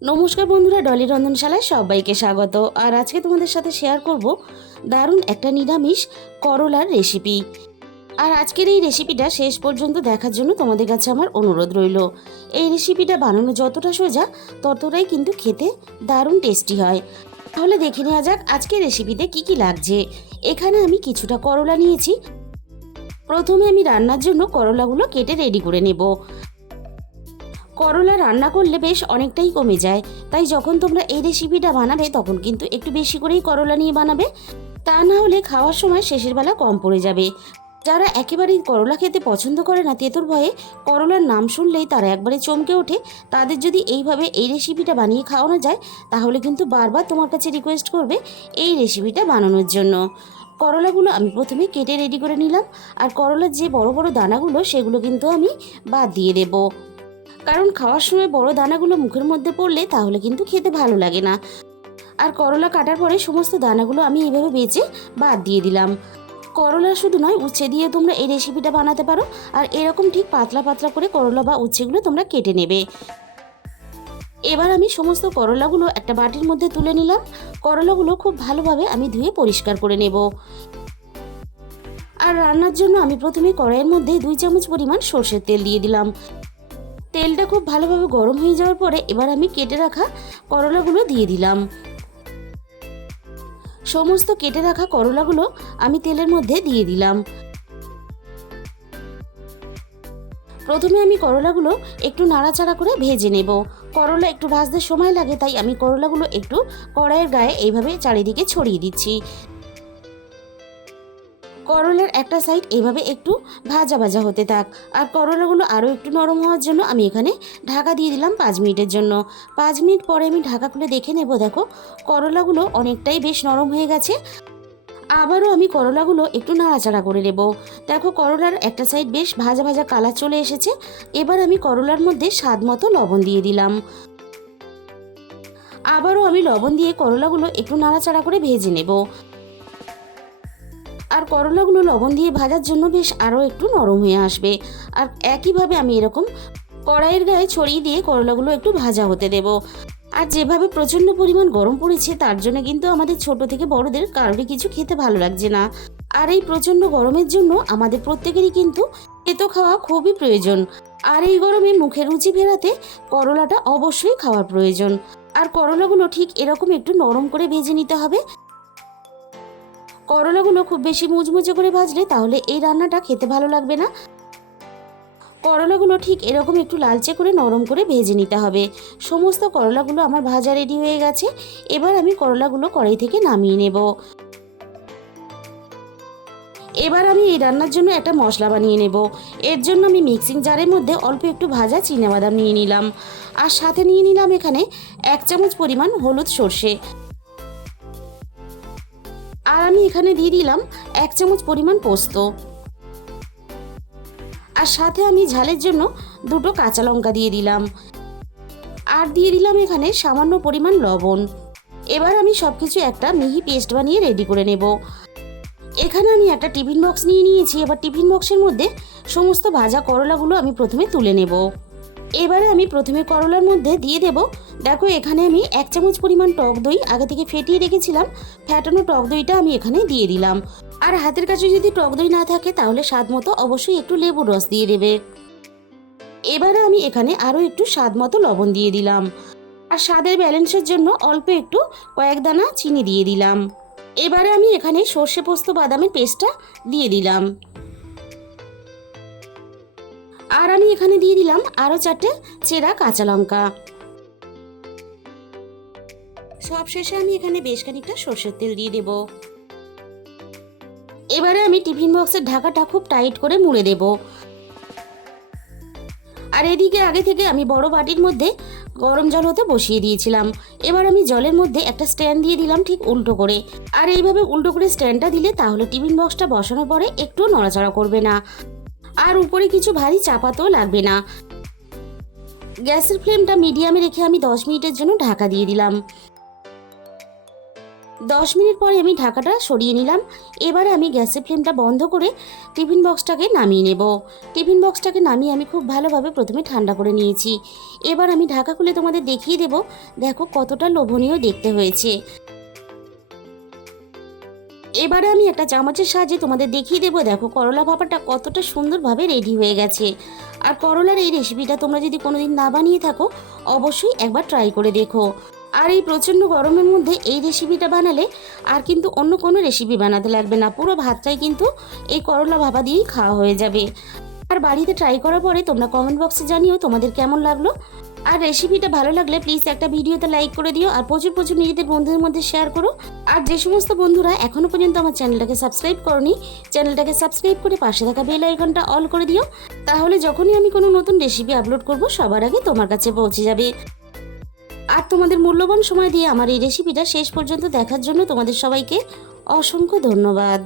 নমস্কার বন্ধুরা, ডলি রন্ধনশালায় সবাইকে স্বাগত। আর আজকে তোমাদের সাথে শেয়ার করব দারুণ একটা নিরামিষ করলার রেসিপি। আর আজকের এই রেসিপিটা শেষ পর্যন্ত দেখার জন্য তোমাদের কাছে আমার অনুরোধ রইল। এই রেসিপিটা বানানো যতটা সোজা ততটাই কিন্তু খেতে দারুণ টেস্টি হয়। তাহলে দেখে নেওয়া যাক আজকের রেসিপিতে কি কি লাগছে। এখানে আমি কিছুটা করলা নিয়েছি। প্রথমে আমি রান্নার জন্য করলাগুলো কেটে রেডি করে নেব। করলা রান্না করলে বেশ অনেকটাই কমে যায়, তাই যখন তোমরা এই রেসিপিটা বানাবে তখন কিন্তু একটু বেশি করেই করলা নিয়ে বানাবে, তা না হলে খাওয়ার সময় শেষের বেলা কম পড়ে যাবে। যারা একেবারেই করলা খেতে পছন্দ করে না, তেঁতুর ভয়ে করলার নাম শুনলেই তারা একবারে চমকে ওঠে, তাদের যদি এইভাবে এই রেসিপিটা বানিয়ে খাওয়ানো যায় তাহলে কিন্তু বারবার তোমার কাছে রিকোয়েস্ট করবে এই রেসিপিটা বানানোর জন্য। করলাগুলো আমি প্রথমে কেটে রেডি করে নিলাম। আর করলার যে বড় বড় দানাগুলো সেগুলো কিন্তু আমি বাদ দিয়ে দেবো, কারণ খাওয়ার সময় বড় দানাগুলো মুখের মধ্যে পড়লে তাহলে কিন্তু খেতে ভালো লাগে না। আর করলা কাটার পরে সমস্ত দানাগুলো আমি এইভাবে বেছে বাদ দিয়ে দিলাম। করলা শুধু নয়, উচ্ছে দিয়ে তোমরা এই রেসিপিটা বানাতে পারো। আর এরকম ঠিক পাতলা পাতলা করে করলা বা উচ্ছেগুলো তোমরা কেটে নেবে। এবার আমি সমস্ত করলাগুলো একটা বাটির মধ্যে তুলে নিলাম। করলাগুলো খুব ভালোভাবে আমি ধুয়ে পরিষ্কার করে নেব। আর রান্নার জন্য আমি প্রথমে কড়াইয়ের মধ্যে 2 চামচ পরিমাণ সর্ষের তেল দিয়ে দিলাম। তেলটা খুব ভালোভাবে গরম হয়ে যাওয়ার পরে এবার আমি কেটে রাখা করলাগুলো দিয়ে দিলাম। সমস্ত কেটে রাখা করলাগুলো আমি তেলের মধ্যে দিয়ে দিলাম। প্রথমে আমি করলাগুলো একটু নাড়াচাড়া করে ভেজে নেব। করলা একটু ভাজতে সময় লাগে, তাই আমি করলাগুলো একটু কড়াইয়ের গায়ে এইভাবে চারিদিকে ছড়িয়ে দিচ্ছি। করলার একটা সাইড এভাবে একটু ভাজা ভাজা হতে থাক। আর করলাগুলো আরও একটু নরম হওয়ার জন্য আমি এখানে ঢাকা দিয়ে দিলাম 5 মিনিটের জন্য। 5 মিনিট পরে আমি ঢাকা খুলে দেখে নেব। দেখো করলাগুলো অনেকটাই বেশ নরম হয়ে গেছে। আবারও আমি করলাগুলো একটু নাড়াচাড়া করে নেব। দেখো করলার একটা সাইড বেশ ভাজা ভাজা কালার চলে এসেছে। এবার আমি করলার মধ্যে স্বাদ মতো লবণ দিয়ে দিলাম। আবারও আমি লবণ দিয়ে করলাগুলো একটু নাড়াচাড়া করে ভেজে নেব। আর করলাগুলো লবণ দিয়ে ভাজার জন্য বেশ আরও একটু নরম হয়ে আসবে। আর একইভাবে আমি এরকম কড়াইয়ের গায়ে ছড়িয়ে দিয়ে করলাগুলো একটু ভাজা হতে দেব। আর যেভাবে প্রচণ্ড পরিমাণ গরম পড়েছে তার জন্য কিন্তু আমাদের ছোট থেকে বড়দের কারোরই কিছু খেতে ভালো লাগছে না। আর এই প্রচণ্ড গরমের জন্য আমাদের প্রত্যেকেরই কিন্তু তেতো খাওয়া খুবই প্রয়োজন। আর এই গরমে মুখে রুচি ফেরাতে করলাটা অবশ্যই খাওয়ার প্রয়োজন। আর করলাগুলো ঠিক এরকম একটু নরম করে ভেজে নিতে হবে। করলাগুলো খুব বেশি মুচমুচে করে ভাজলে তাহলে এই রান্নাটা খেতে ভালো লাগবে না। করলাগুলো ঠিক এরকম একটু লালচে করে নরম করে ভেজে নিতে হবে। সমস্ত করলাগুলো আমার ভাজা রেডি হয়ে গেছে। এবার আমি করলাগুলো কড়াই থেকে নামিয়ে নেব। এবার আমি এই রান্নার জন্য একটা মশলা বানিয়ে নেব। এর জন্য আমি মিক্সিং জারের মধ্যে অল্প একটু ভাজা চিনাবাদাম নিয়ে নিলাম। আর সাথে নিয়ে নিলাম এখানে 1 চামচ পরিমাণ হলুদ সর্ষে। আর আমি এখানে দিয়ে দিলাম 1 চামচ পরিমাণ পোস্ত। আর সাথে আমি ঝালের জন্য 2টো কাঁচা লঙ্কা দিয়ে দিলাম। আর দিয়ে দিলাম এখানে সামান্য পরিমাণ লবণ। এবার আমি সবকিছু একটা মিহি পেস্ট বানিয়ে রেডি করে নেব। এখানে আমি একটা টিফিন বক্স নিয়ে নিয়েছি। এবার টিফিন বক্সের মধ্যে সমস্ত ভাজা করলাগুলো আমি প্রথমে তুলে নেব। এবারে আমি প্রথমে করলার মধ্যে দিয়ে দেব। দেখো এখানে আমি 1 চামচ পরিমাণ টক দই আগে থেকে ফেটিয়ে রেখেছিলাম। ফ্যাটানো টক দইটা আমি এখানে দিয়ে দিলাম। আর হাতের কাছে যদি টক দই না থাকে তাহলে স্বাদ মতো অবশ্যই একটু লেবুর রস দিয়ে দেবে। এবারে আমি এখানে আরও একটু স্বাদ মতো লবণ দিয়ে দিলাম। আর স্বাদের ব্যালেন্সের জন্য অল্প একটু কয়েক দানা চিনি দিয়ে দিলাম। এবারে আমি এখানে সর্ষে পোস্ত বাদামের পেস্টটা দিয়ে দিলাম। আর আমি এখানে দিয়ে দিলাম আরও 4টে চেরা কাঁচা লঙ্কা। সবশেষে আমি এখানে বেশ খানিকটা সর্ষের তেল দিয়ে দেব। এবারে আমি টিফিন বক্সের ঢাকাটা খুব টাইট করে মুড়ে দেব। আর এদিকে আগে থেকে আমি বড় বাটির মধ্যে গরম জল হতে বসিয়ে দিয়েছিলাম। এবার আমি জলের মধ্যে একটা স্ট্যান্ড দিয়ে দিলাম ঠিক উল্টো করে। আর এইভাবে উল্টো করে স্ট্যান্ডটা দিলে তাহলে টিফিন বক্সটা বসানোর পরে একটু নড়াচড়া করবে না। আর উপরে কিছু ভারী চাপাতেও লাগবে না। গ্যাসের ফ্লেমটা মিডিয়ামে রেখে আমি 10 মিনিটের জন্য ঢাকা দিয়ে দিলাম। 10 মিনিট পরে আমি ঢাকাটা সরিয়ে নিলাম। এবারে আমি গ্যাসের ফ্লেমটা বন্ধ করে টিফিন বক্সটাকে নামিয়ে নেব। টিফিন বক্সটাকে নামিয়ে আমি খুব ভালোভাবে প্রথমে ঠান্ডা করে নিয়েছি। এবার আমি ঢাকা খুলে তোমাদের দেখিয়ে দেব, দেখো কতটা লোভনীয় দেখতে হয়েছে। এবারে আমি একটা চামচের সাহায্যে তোমাদের দেখিয়ে দেবো, দেখো করলা ভাপাটা কতটা সুন্দরভাবে রেডি হয়ে গেছে। আর করলার এই রেসিপিটা তোমরা যদি কোনোদিন না বানিয়ে থাকো অবশ্যই একবার ট্রাই করে দেখো। আর এই প্রচণ্ড গরমের মধ্যে এই রেসিপিটা বানালে আর কিন্তু অন্য কোনো রেসিপি বানাতে লাগবে না, পুরো ভাতটাই কিন্তু এই করলা ভাপা দিয়েই খাওয়া হয়ে যাবে। আর বাড়িতে ট্রাই করার পরে তোমরা কমেন্ট বক্সে জানিও তোমাদের কেমন লাগলো। আর রেসিপিটা ভালো লাগলে প্লিজ একটা ভিডিওতে লাইক করে দিও, আর প্রচুর প্রচুর নিজেদের বন্ধুদের মধ্যে শেয়ার করো। আর যে সমস্ত বন্ধুরা এখনও পর্যন্ত আমার চ্যানেলটাকে সাবস্ক্রাইব করনি, চ্যানেলটাকে সাবস্ক্রাইব করে পাশে থাকা বেল আইকনটা অল করে দিও, তাহলে যখনই আমি কোনো নতুন রেসিপি আপলোড করব সবার আগে তোমার কাছে পৌঁছে যাবে। আর তোমাদের মূল্যবান সময় দিয়ে আমার এই রেসিপিটা শেষ পর্যন্ত দেখার জন্য তোমাদের সবাইকে অসংখ্য ধন্যবাদ।